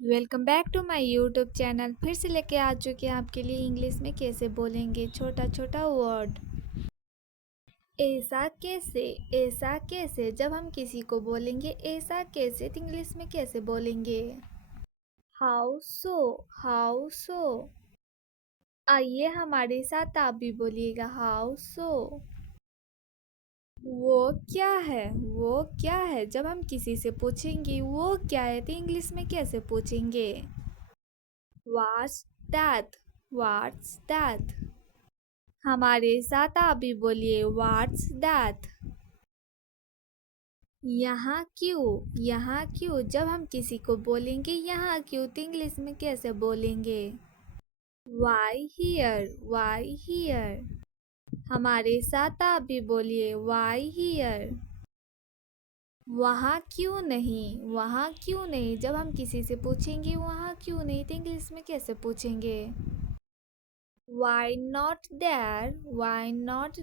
Welcome back to my YouTube channel. फिर से लेके आ चुके हैं आपके लिए इंग्लिश में कैसे बोलेंगे छोटा छोटा वर्ड। ऐसा कैसे जब हम किसी को बोलेंगे ऐसा कैसे तो इंग्लिश में कैसे बोलेंगे। How so. आइए हमारे साथ आप भी बोलिएगा हाउ सो। वो वो क्या है जब हम किसी से पूछेंगे वो क्या है तो इंग्लिश में कैसे पूछेंगे। What's that? What's that? हमारे साथ आप भी बोलिए What's that? यहाँ क्यों जब हम किसी को बोलेंगे यहाँ क्यों तो इंग्लिश में कैसे बोलेंगे। Why here? हमारे साथ आप भी बोलिए Why here? वहाँ क्यों नहीं जब हम किसी से पूछेंगे वहाँ क्यों नहीं तो इंग्लिश में कैसे पूछेंगे। Why not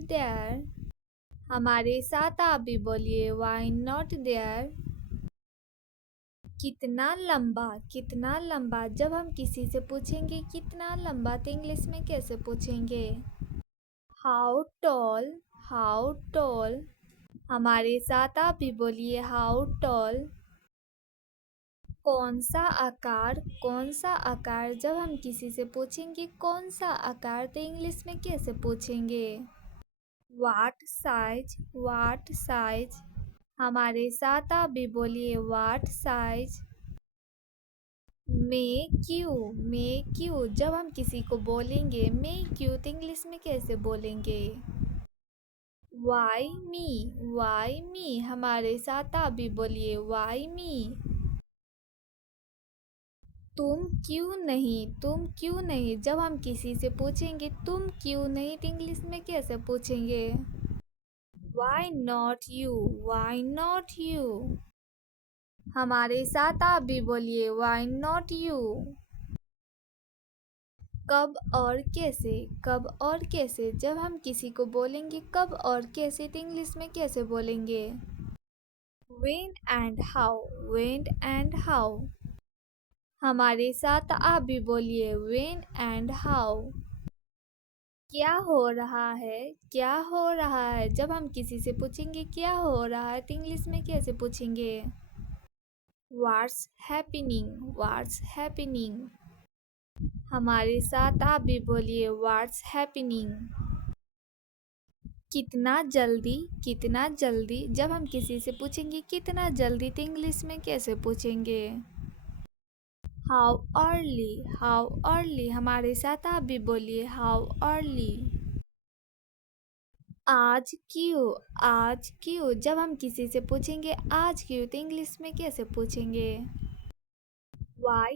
there? हमारे साथ आप भी बोलिए Why not there? कितना लंबा जब हम किसी से पूछेंगे कितना लंबा तो इंग्लिश में कैसे पूछेंगे। How tall? हमारे साथ आप भी बोलिए How tall? कौन सा आकार जब हम किसी से पूछेंगे कौन सा आकार तो इंग्लिश में कैसे पूछेंगे। What size? हमारे साथ आप भी बोलिए What size? मैं क्यों जब हम किसी को बोलेंगे मैं क्यों तो इंग्लिश में कैसे बोलेंगे। Why me? हमारे साथ आप भी बोलिए Why me? तुम क्यों नहीं जब हम किसी से पूछेंगे तुम क्यों नहीं तो इंग्लिश में कैसे पूछेंगे। Why not you? हमारे साथ आप भी बोलिए Why not you? कब और कैसे जब हम किसी को बोलेंगे कब और कैसे तो इंग्लिश में कैसे बोलेंगे। When and how? हमारे साथ आप भी बोलिए When and how? क्या हो रहा है जब हम किसी से पूछेंगे क्या हो रहा है तो इंग्लिश में कैसे पूछेंगे। What's happening? हमारे साथ आप भी बोलिए What's happening? कितना जल्दी जब हम किसी से पूछेंगे कितना जल्दी तो इंग्लिश में कैसे पूछेंगे। How early? हमारे साथ आप भी बोलिए How early? आज क्यों जब हम किसी से पूछेंगे आज क्यों तो इंग्लिश में कैसे पूछेंगे। Why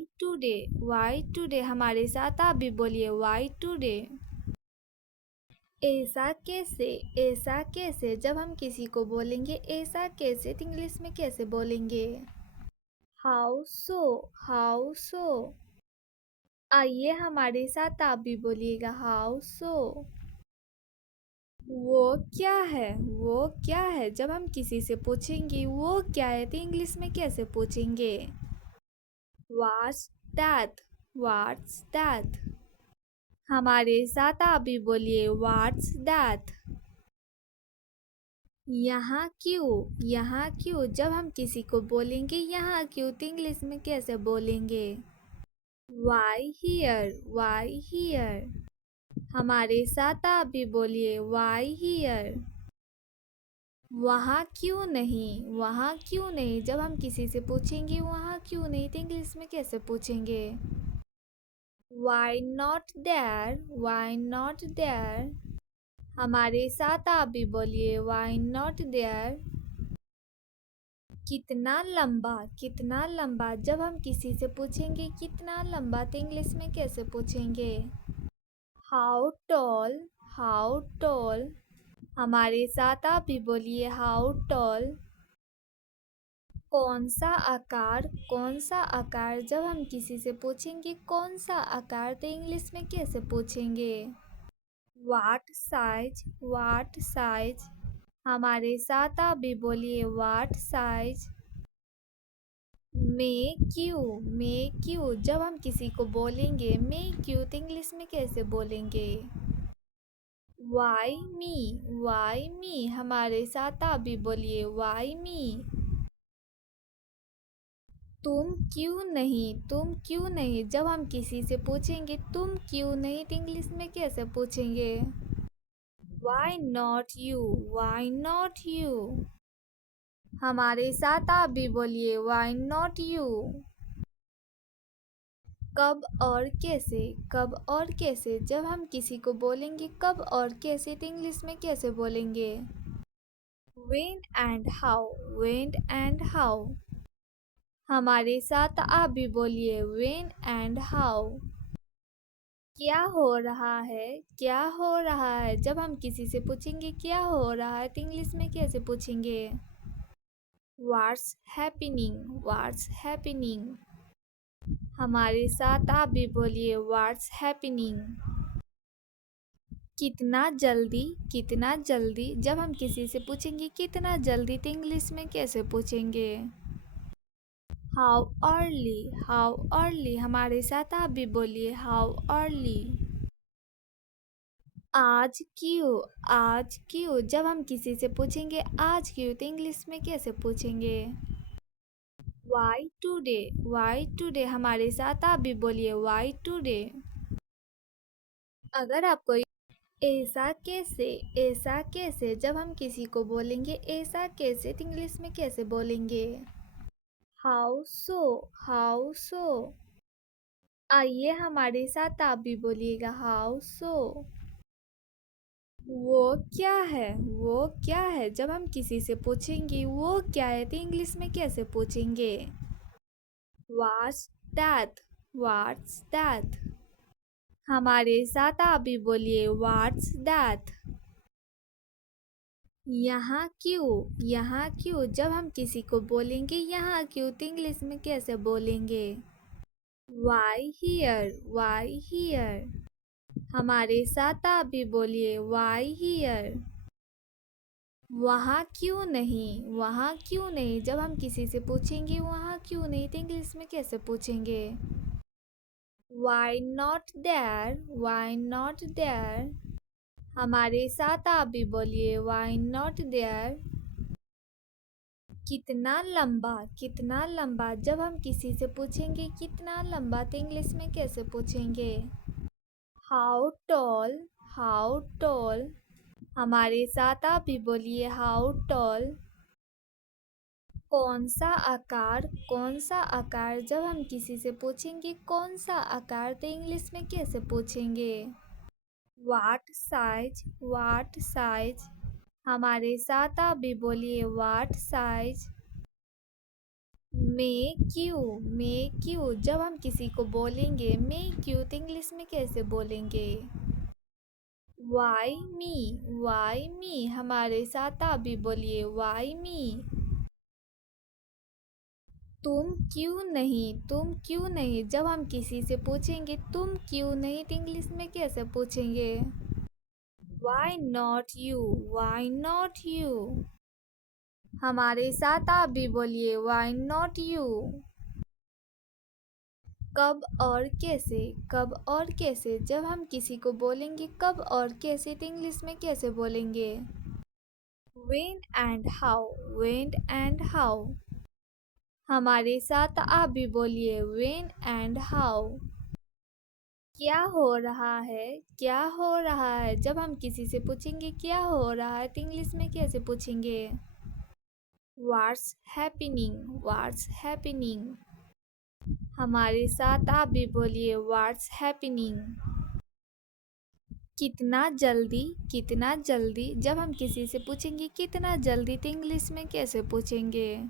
today? हमारे साथ आप भी बोलिए Why today? ऐसा कैसे जब हम किसी को बोलेंगे ऐसा कैसे तो इंग्लिश में कैसे बोलेंगे। How so? आइए हमारे साथ आप भी बोलिएगा How so? वो क्या है जब हम किसी से पूछेंगे वो क्या है तो इंग्लिश में कैसे पूछेंगे। What's that? हमारे साथ आप भी बोलिए What's that? यहाँ क्यों जब हम किसी को बोलेंगे यहाँ क्यों तो इंग्लिश में कैसे बोलेंगे। Why here? हमारे साथ आप भी बोलिए Why here? वहाँ क्यों नहीं जब हम किसी से पूछेंगे वहाँ क्यों नहीं तो इंग्लिश में कैसे पूछेंगे। Why not there? हमारे साथ आप भी बोलिए Why not there? कितना लंबा जब हम किसी से पूछेंगे कितना लंबा तो इंग्लिश में कैसे पूछेंगे। How tall? हमारे साथ आप भी बोलिए How tall? कौन सा आकार जब हम किसी से पूछेंगे कौन सा आकार तो इंग्लिश में कैसे पूछेंगे। What size? हमारे साथ आप भी बोलिए What size? मैं क्यों जब हम किसी को बोलेंगे मैं क्यों तो इंग्लिश में कैसे बोलेंगे? वाई मी हमारे साथ आप भी बोलिए वाई मी। तुम क्यों नहीं जब हम किसी से पूछेंगे तुम क्यों नहीं तो इंग्लिश में कैसे पूछेंगे? वाई नॉट यू हमारे साथ आप भी बोलिए वाई नॉट यू। कब और कैसे जब हम किसी को बोलेंगे कब और कैसे तो इंग्लिश में कैसे बोलेंगे? वेन एंड हाउ हमारे साथ आप भी बोलिए वेन एंड हाउ। क्या हो रहा है जब हम किसी से पूछेंगे क्या हो रहा है तो इंग्लिश में कैसे पूछेंगे? व्हाट्स हैपनिंग हमारे साथ आप भी बोलिए व्हाट्स हैपनिंग। कितना जल्दी जब हम किसी से पूछेंगे कितना जल्दी तो इंग्लिश में कैसे पूछेंगे? हाउ अर्ली हमारे साथ आप भी बोलिए हाउ अर्ली। आज क्यों जब हम किसी से पूछेंगे आज क्यों तो इंग्लिश में कैसे पूछेंगे? वाई टुडे हमारे साथ आप भी बोलिए वाई टुडे। अगर आपको ऐसा कैसे जब हम किसी को बोलेंगे ऐसा कैसे तो इंग्लिश में कैसे बोलेंगे? हाउ सो आइए हमारे साथ आप भी बोलिएगा हाउ सो। वो क्या है जब हम किसी से पूछेंगे वो क्या है तो इंग्लिश में कैसे पूछेंगे? व्हाट्स दैट हमारे साथ आप भी बोलिए व्हाट्स दैट। यहाँ क्यों जब हम किसी को बोलेंगे यहाँ क्यों तो इंग्लिश में कैसे बोलेंगे? वाई हियर हमारे साथ आप भी बोलिए वाई हियर। वहाँ क्यों नहीं जब हम किसी से पूछेंगे वहाँ क्यों नहीं तो इंग्लिश में कैसे पूछेंगे? वाई नॉट देयर हमारे साथ आप भी बोलिए वाई नॉट देयर। कितना लंबा जब हम किसी से पूछेंगे कितना लंबा तो इंग्लिश में कैसे पूछेंगे? हाउ टॉल हमारे साथ आप भी बोलिए हाउ टॉल। कौन सा आकार जब हम किसी से पूछेंगे कौन सा आकार तो इंग्लिश में कैसे पूछेंगे? वाट साइज हमारे साथ आप भी बोलिए वाट साइज। मैं क्यों जब हम किसी को बोलेंगे मैं क्यों तो इंग्लिश में कैसे बोलेंगे? वाई मी हमारे साथ आप भी बोलिए वाई मी। तुम क्यों नहीं जब हम किसी से पूछेंगे तुम क्यों नहीं तो इंग्लिश में कैसे पूछेंगे? वाई नॉट यू हमारे साथ आप भी बोलिए वाई नॉट यू। कब और कैसे जब हम किसी को बोलेंगे कब और कैसे तो इंग्लिश में कैसे बोलेंगे? वेन एंड हाउ हमारे साथ आप भी बोलिए वेन एंड हाउ। क्या हो रहा है जब हम किसी से पूछेंगे क्या हो रहा है तो इंग्लिश में कैसे पूछेंगे? व्हाट्स हैपनिंग हमारे साथ आप भी बोलिए व्हाट्स हैपनिंग। कितना जल्दी जब हम किसी से पूछेंगे कितना जल्दी तो इंग्लिश में कैसे पूछेंगे?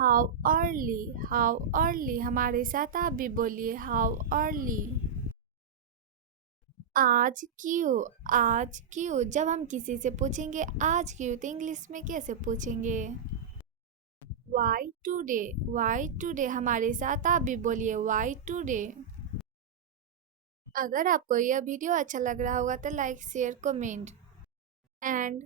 हाउ अर्ली हमारे साथ आप भी बोलिए हाउ अर्ली। आज क्यों जब हम किसी से पूछेंगे आज क्यों तो इंग्लिश में कैसे पूछेंगे? वाई टुडे हमारे साथ आप भी बोलिए वाई टुडे। अगर आपको यह वीडियो अच्छा लग रहा होगा तो लाइक शेयर कमेंट एंड